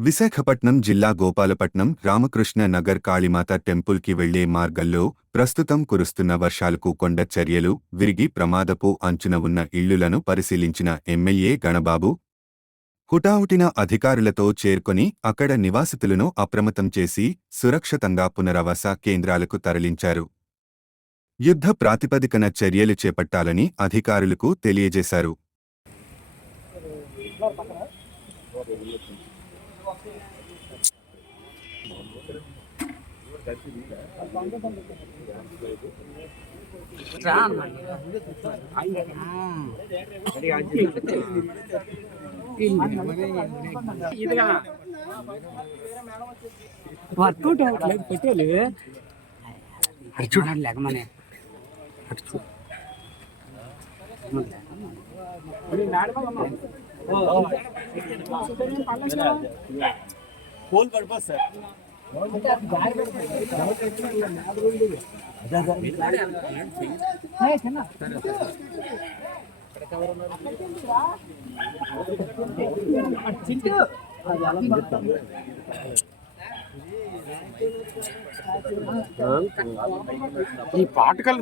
విశాఖపట్నం జిల్లా గోపాలపట్నం రామకృష్ణ నగర్ కాళీమాత టెంపుల్కి వెళ్లే మార్గంలో ప్రస్తుతం కురుస్తున్న వర్షాలకు కొండ చర్యలు విరిగి ప్రమాదపు అంచున ఉన్న ఇళ్లులను పరిశీలించిన ఎమ్మెల్యే గణబాబు హుటాహుటిన అధికారులతో చేరుకొని అక్కడ నివాసితులను అప్రమత్తం చేసి సురక్షితంగా పునరావాస కేంద్రాలకు తరలించారు. యుద్ధ ప్రాతిపదికన చర్యలు చేపట్టాలని అధికారులకు తెలియజేశారు. వర్కౌట్ అవ్వట్లేదు పెట్టాలి అది చూడండి లేకమనే అటు చూ పోల్ పర్పస్ సార్ ఈ పాటకల్